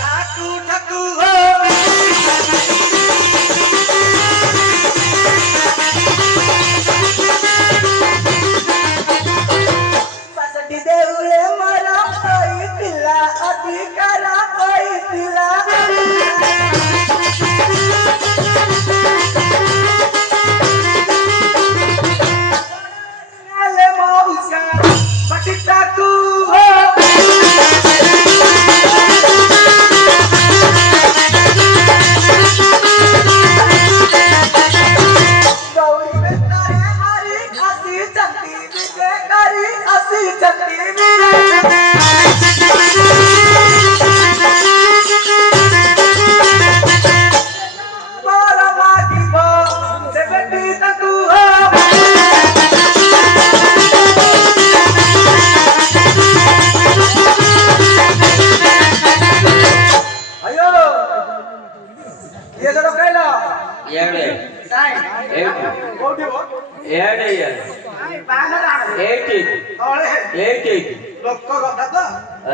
ঠাকু ঠাকু বাসটি দেউলে মারা হইতিলা অধিকার হইতিলা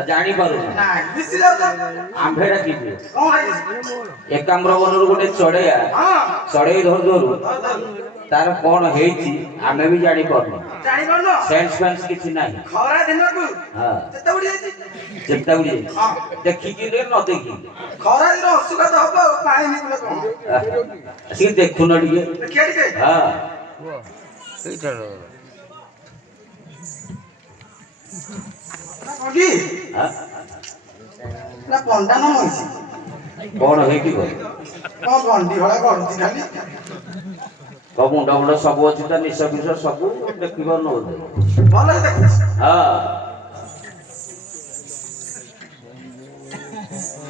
ଜାଣିପାରୁ ଆମ୍ଭେଟା ଯିବୁ ଏକାମ୍ର ବନରୁ ଗୋଟେ ଚଢେଇଆ ଚଢେଇ ଧରୁ ଧରୁ ତାର କଣ ହେଇଛି ଆମେ ବି ଜାଣିପାରୁନୁ ସେନ୍ସ ଫେନ୍ସ କିଛି ନାହିଁ ଯେତେବେଳେ ଦେଖିକି ନ ଦେଖିକି ସିଏ ଦେଖୁନ ଟିକେ ହଁ ପଣ୍ଡା ନ ହେଇଛି କଣ ହେଇକି କଣ ଗଣ୍ଡି ଭଳିଆ କରୁଛି ଖାଲି ମୁଣ୍ଡ ମୁଣ୍ଡ ସବୁ ଅଛି ତା ନିଶ ଫିସ ସବୁ ଦେଖିପାରୁନୁ ଭଲ ଦେଖୁଛି ହଁ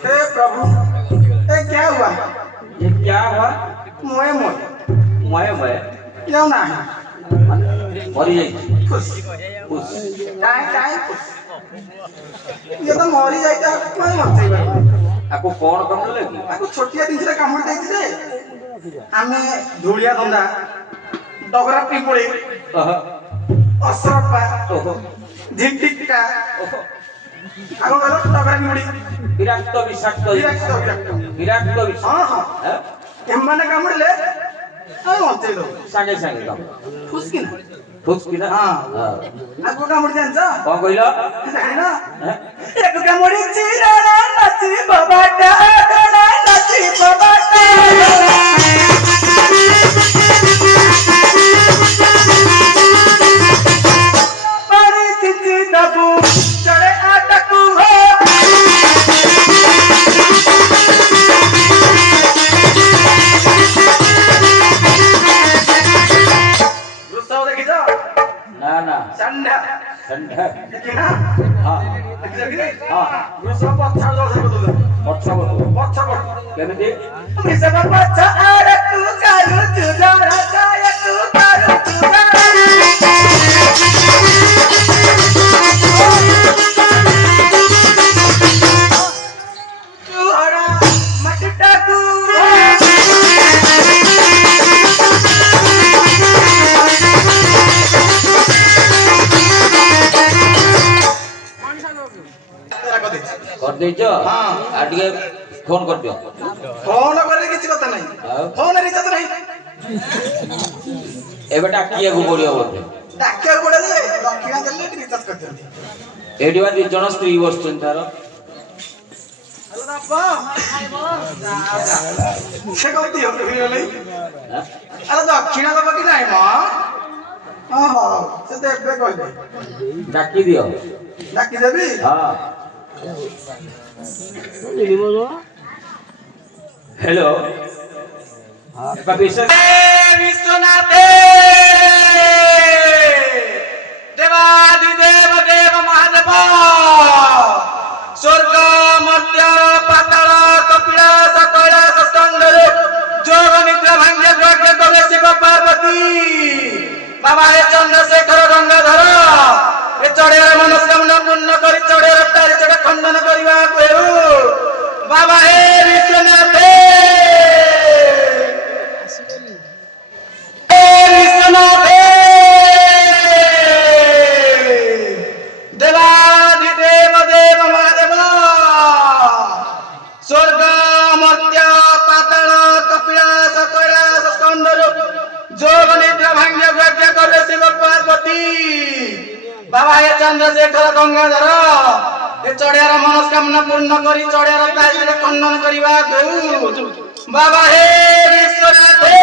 हे प्रभु ये क्या हुआ मोए मोए मोए मोए क्यों ना मरी जाई खुश खुश काय ये तो मरी जाइता कोई मत आपको कौन कामुड़ लगी आपको छोटिया दिन से कामुड़ देती जे हमें धूलिया धंदा डगरा पिंपड़ी असरपा झिंटिका आगो गलो डगरा पिंपड़ी विरक्त विषाक्त हाँ हाँ एम्माने कामुड़ले आय मत दो सांगे सांगे काम फुसकी ना हाँ आगो कामुड़ जानजा कौन कहिलो जानी ना एक कामुड़ी चिराना नाची बाबाटा डोला नाची बाबाटा पानी चिंची दबू चढ़े आटकू हो गुस्सा देखी जा ना ना संडा संडा देखी ना हाँ देखी हाँ गुस्सा पछा दो से बोल पछा बोल केमिति मिसे पछा आरे तू कालू तुझा राजा तू कालू तुझा तू हरा मटटा तू कर देइछो हां आ ଟିକେ फोन कर दियो फोन करे किछि कथा नहीं फोन रिचार्ज नहीं एबेटा किए गो बोलियो बोलते डाके पड़े जे दक्षिणा देले रिचार्ज कर दियो एडी बा 2 जण स्त्री बसछन तार हेलो बापा से कहती हो गई अरे दक्षिणा दबा कि नहीं मां हां हां से देबे कहले डाकी दियो डाकी देबी हां हेलो विश्वनाथ देवादिदेव देव महादेव स्वर्ग मर्त्य पाताल कपिलास कैलास स्कंदर जोग निद्रा भांग्य भाग्य कले शिव पार्वती बाबा हे चंद्रशेखर गंगाधर ए चढ़ेर मनस्कामना पूर्ण करी चढ़ेर तारी चढ़ खंडन करवा बाबा हे विश्वनाथ विश्वनाथ देवाधिदेव देव महादेव ବାବା ହେ ଚନ୍ଦ୍ରଶେଖର ଗଙ୍ଗାଧର ଏ ଚଢିଆର ମନସ୍କାମନା ପୂର୍ଣ୍ଣ କରି ଚଢିଆର ପ୍ରାୟଶ୍ଚିତ ଖଣ୍ଡନ କରିବାକୁ ବାବା ହେ ବିଶ୍ୱନାଥ